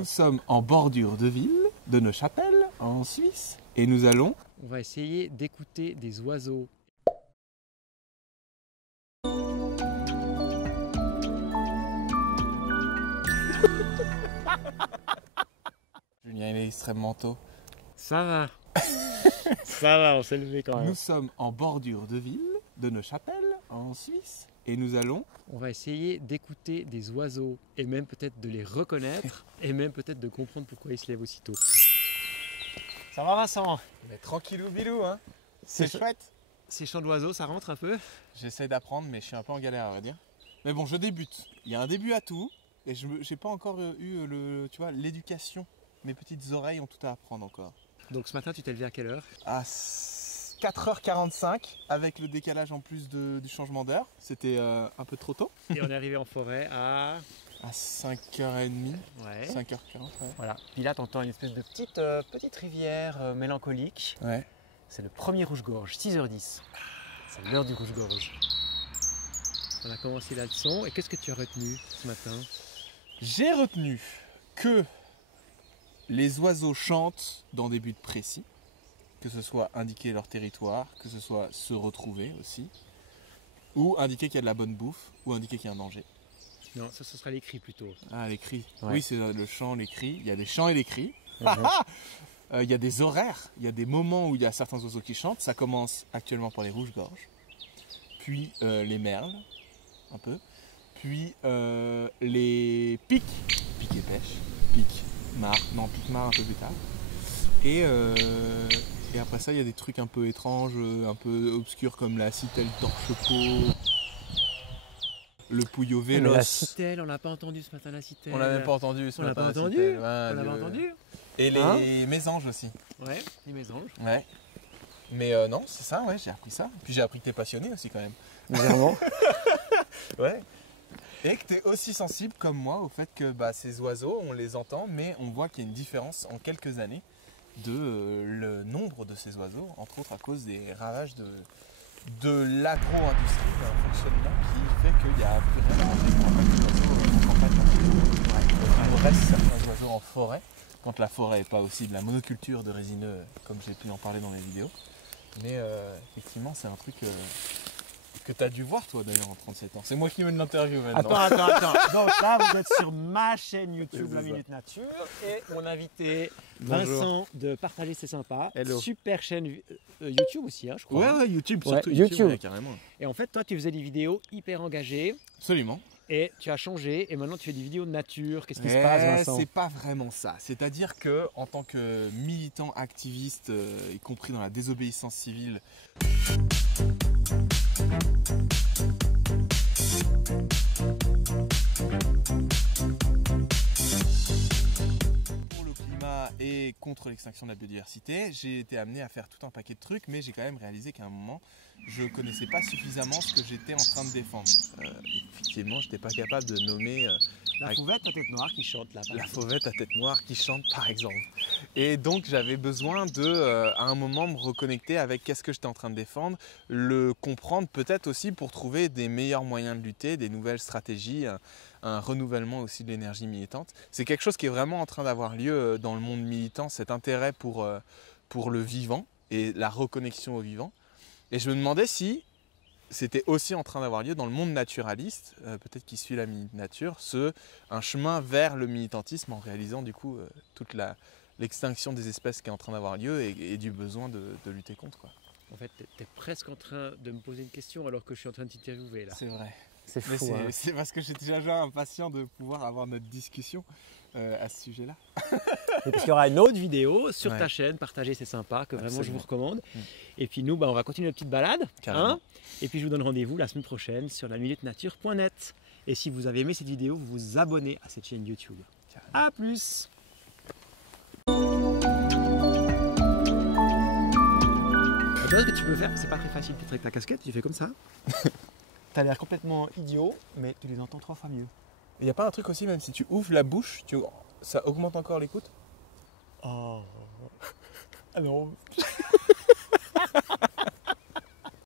Nous sommes en bordure de ville de Neuchâtel, en Suisse, et nous allons... On va essayer d'écouter des oiseaux. Julien, il est extrêmement tôt. Ça va. Ça va, on s'est levé quand même. Nous sommes en bordure de ville de Neuchâtel, en Suisse, et nous allons... On va essayer d'écouter des oiseaux et même peut-être de les reconnaître et même peut-être de comprendre pourquoi ils se lèvent aussitôt. Ça va Vincent? Mais tranquillou bilou, hein. C'est chouette. Ces chants d'oiseaux, ça rentre un peu? J'essaie d'apprendre, mais je suis un peu en galère, à vrai dire. Mais bon, je débute. Il y a un début à tout, et je n'ai pas encore eu l'éducation. Mes petites oreilles ont tout à apprendre encore. Donc ce matin, tu t'es levé à quelle heure? À 4h45, avec le décalage en plus du changement d'heure. C'était un peu trop tôt. Et on est arrivé en forêt à 5h30, ouais. 5h40. Ouais. Voilà. Puis là, tu entends une espèce de petite rivière mélancolique. Ouais. C'est le premier rouge-gorge, 6h10. C'est l'heure du rouge-gorge. On a commencé la leçon. Et qu'est-ce que tu as retenu ce matin? J'ai retenu que les oiseaux chantent dans des buts précis, que ce soit indiquer leur territoire, que ce soit se retrouver aussi, ou indiquer qu'il y a de la bonne bouffe, ou indiquer qu'il y a un danger. Non, ça ce sera les cris plutôt. Ah, les cris. Ouais. Oui, c'est le chant, les cris. Il y a des chants et des cris. Il y a des horaires, il y a des moments où il y a certains oiseaux qui chantent. Ça commence actuellement par les rouges-gorges, puis les merles, un peu, puis les pics et pêche, pique-mare un peu plus tard. Et après ça, il y a des trucs un peu étranges, un peu obscurs comme la citelle torche-peau, le pouillot véloce. La citelle, on l'a pas entendu ce matin, la citelle. On l'a même pas entendu ce on l'a matin. pas entendu. Ouais, On l'avait entendu. Et les mésanges aussi. Ouais, les mésanges. Ouais. Mais non, c'est ça, ouais, j'ai appris ça. Puis j'ai appris que t'es passionné aussi quand même. Vraiment. Ouais. Et que t'es aussi sensible comme moi au fait que ces oiseaux, on les entend, mais on voit qu'il y a une différence en quelques années de le nombre de ces oiseaux, entre autres à cause des ravages de l'agro-industrie, d'un fonctionnement qui fait qu'il y a plus rien à manger pour d'oiseaux en campagne. Il reste certains oiseaux en forêt, quand la forêt n'est pas aussi de la monoculture de résineux, comme j'ai pu en parler dans mes vidéos. Mais effectivement, c'est un truc que tu as dû voir toi d'ailleurs en 37 ans. C'est moi qui mène l'interview maintenant. Attends. Donc là, vous êtes sur ma chaîne YouTube, La Minute Nature, et mon invité Vincent de Partager C'est Sympa. Hello. Super chaîne YouTube aussi, hein, je crois. Ouais, YouTube, Ouais, surtout YouTube. ouais, carrément. Et en fait, toi, tu faisais des vidéos hyper engagées. Absolument. Et tu as changé et maintenant tu fais des vidéos de nature. Qu'est-ce qui se passe, Vincent? C'est pas vraiment ça. C'est-à-dire que en tant que militant activiste, y compris dans la désobéissance civile, pour le climat et contre l'extinction de la biodiversité, j'ai été amené à faire tout un paquet de trucs, mais j'ai quand même réalisé qu'à un moment, je connaissais pas suffisamment ce que j'étais en train de défendre. Effectivement, je n'étais pas capable de nommer La fauvette à tête noire qui chante là. la fauvette à tête noire qui chante, par exemple. Et donc, j'avais besoin à un moment, me reconnecter avec qu'est-ce que j'étais en train de défendre, le comprendre peut-être aussi pour trouver des meilleurs moyens de lutter, des nouvelles stratégies, un renouvellement aussi de l'énergie militante. C'est quelque chose qui est vraiment en train d'avoir lieu dans le monde militant, cet intérêt pour le vivant et la reconnexion au vivant. Et je me demandais si c'était aussi en train d'avoir lieu dans le monde naturaliste, peut-être qui suit la Minute Nature, un chemin vers le militantisme en réalisant du coup toute l'extinction des espèces qui est en train d'avoir lieu et du besoin de lutter contre, quoi. En fait, tu es presque en train de me poser une question alors que je suis en train de t'interviewer là. C'est vrai. C'est Mais fou. c'est parce que j'étais déjà impatient de pouvoir avoir notre discussion à ce sujet-là. Et parce qu'il y aura une autre vidéo sur Ouais. ta chaîne, Partager C'est Sympa, que vraiment je Absolument. vous recommande. Et puis nous, on va continuer notre petite balade. Carrément. Et puis je vous donne rendez-vous la semaine prochaine sur laminutenature.net. Et si vous avez aimé cette vidéo, vous vous abonnez à cette chaîne YouTube. Carrément. A plus. Tu vois ce que tu peux faire? C'est pas très facile. Tu avec ta casquette, tu fais comme ça. T'as l'air complètement idiot, mais tu les entends 3 fois mieux. Il n'y a pas un truc aussi, même si tu ouvres la bouche, ça augmente encore l'écoute? Oh. Ah non.